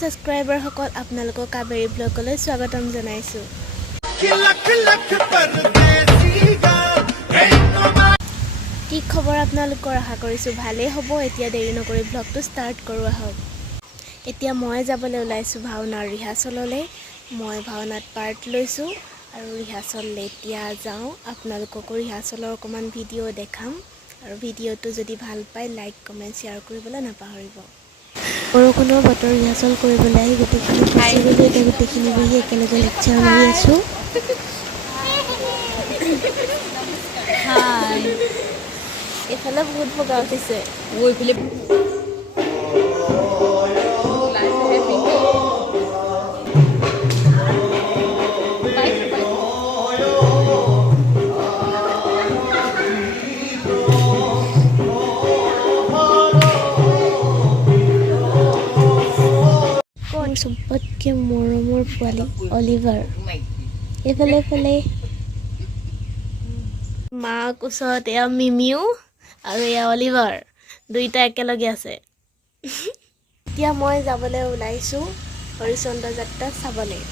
Subscriber সকল আপোনালোকক কাবেৰী ব্লগলৈ স্বাগতম জনাইছো। কি খবৰ আপোনালোকৰ, আশা কৰিছো ভালেই হ'ব। এতিয়া দেৰি নকৰি ব্লগটো ষ্টাৰ্ট কৰোৱা হওক। এতিয়া মই যাবলৈ ওলাইছো ভাওনাৰ ৰিহাৰ্চললৈ। মই ভাওনাত পাৰ্ট লৈছো আৰু ৰিহাৰ্চললৈ এতিয়া যাওঁ। আপোনালোককো ৰিহাৰ্চলৰ অকণমান ভিডিঅ' দেখাম আৰু ভিডিঅ'টো যদি ভাল পায় লাইক কমেণ্ট শ্বেয়াৰ কৰিবলৈ নাপাহৰিব। বৰষুণৰ বতৰ ৰিহাৰ্চল কৰিবলৈ আহি গোটেইখিনি গুচি গ'লোঁ। এতিয়া গোটেইখিনি বহি একেলগে লেকচাৰ মাৰি আছোঁ। এইফালে বহুত বগা উঠিছে। চবতকৈ মৰমৰ পোৱালি অলিভাৰ। এইফালে মাক ওচৰত এয়া মিমিও আৰু এয়া অলিভাৰ, দুইটা একেলগে আছে। এতিয়া মই যাবলৈ ওলাইছোঁ হৰিচন্দ্ৰ যাত্ৰা চাবলৈ।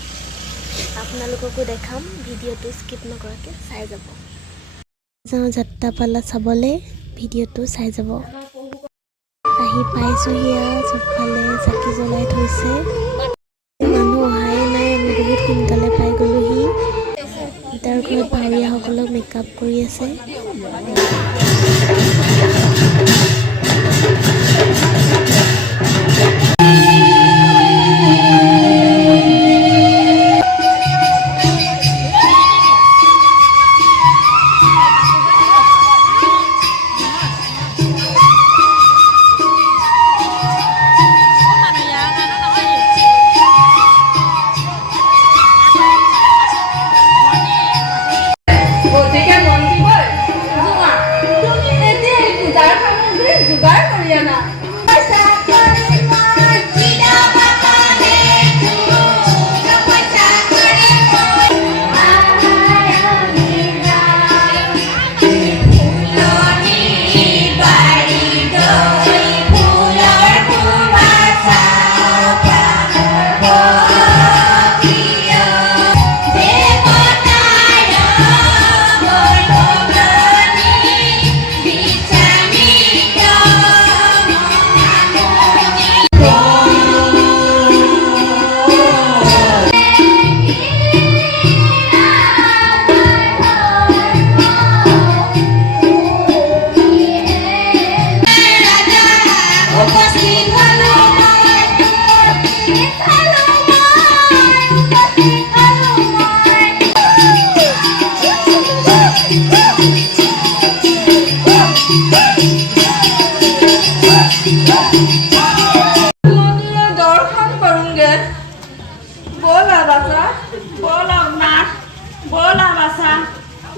আপোনালোককো দেখাম, ভিডিঅ'টো স্কিপ নকৰাকৈ চাই যাব। যাওঁ যাত্ৰাপালা চাবলৈ, ভিডিঅ'টো চাই যাব। আহি পাইছোঁহি আৰু চবফালে চাকি জ্বলাই থৈছে। মানুহ অহাই নাই, আমি বহুত সোনকালে পাই গ'লোহি। তাৰ ঘৰত ভাৱৰীয়াসকলক মেকআপ কৰি আছে।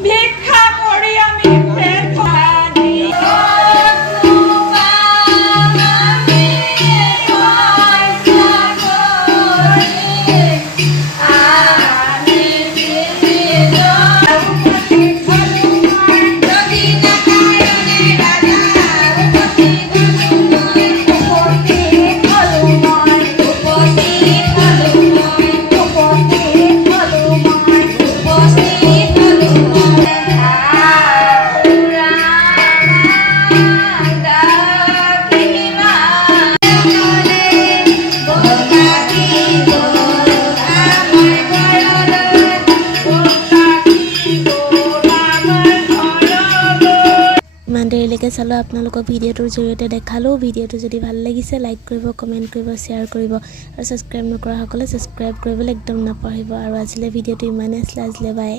ভিক্ষা কৰি আমি দেৰিলৈকে চালোঁ, আপোনালোকক ভিডিঅ'টোৰ জৰিয়তে দেখালোঁ। ভিডিঅ'টো যদি ভাল লাগিছে লাইক কৰিব, কমেণ্ট কৰিব, শ্বেয়াৰ কৰিব আৰু ছাবস্ক্ৰাইব নকৰাসকলে ছাবস্ক্ৰাইব কৰিবলৈ একদম নাপাহৰিব। আৰু আজিলৈ ভিডিঅ'টো ইমানেই আছিলে। আজিলৈ বাই।